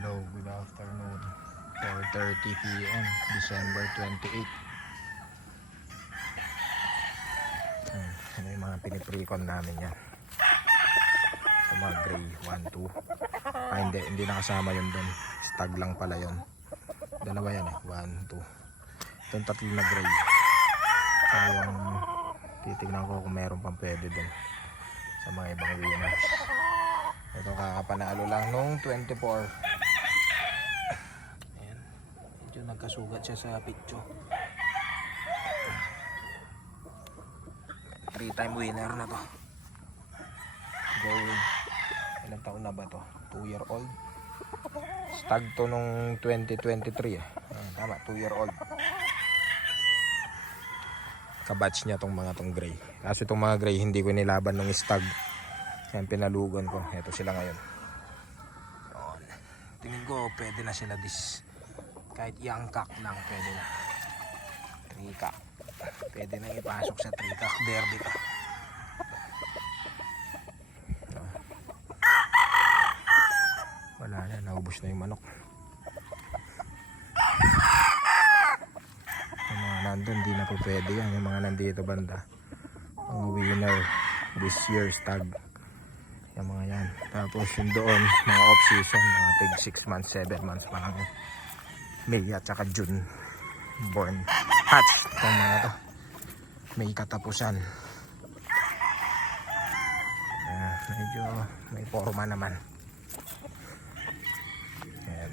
Hello, good afternoon. 4:30 PM, December 28. Ano yung mga piniprecon namin yan. Ito mga gray, 1, 2. Hindi nakasama yun doon. Stag lang pala yun. Dalawa yan eh, 1, 2. Itong tatlo na gray. Yung titignan ko kung meron pang pwede doon sa mga ibang winners. Ito kakapanalo lang nung 24. Ayan. Medyo nagkasugat siya sa picture. 3-time winner na to. Going. Ilang taon na ba to? 2-year-old. Stag to nung 2023 eh. Tama, 2-year-old. Kabatch niya tong mga tong gray. Kasi tong mga gray hindi ko nilaban nung stag. Yan, pinalugan ko. Ito sila ngayon. Yun. Tingin ko pwede na sila kahit young cock lang pwede na. 3 cock. Pwede na ipasok sa 3 cock derby ka. Wala na, naubos na yung manok. Yung mga nandun, di na po pwede yan. Yung mga nandito banda. Ang winner this year stag. Yung mga yan. Tapos yung doon, mga off-season, mga tig 6 months, 7 months, mga May at saka June born hatch. Itong mga to, may katapusan. Medyo may forma naman. Ayan.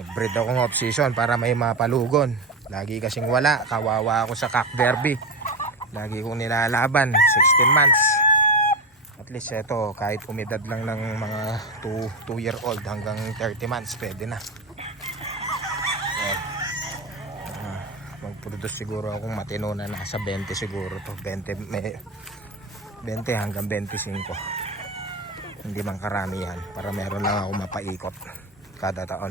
Nag-breed akong off-season para may mapalugon. Lagi kasing wala, kawawa ako sa cock derby. Lagi kong nilalaban, 16 months. At least ito, kahit umidad lang ng mga 2-year-old hanggang 30 months, pwede na. Mag-produce siguro akong matino na nasa 20 siguro to. 20 hanggang 25. Hindi man karamihan para meron lang ako mapaikot kada taon.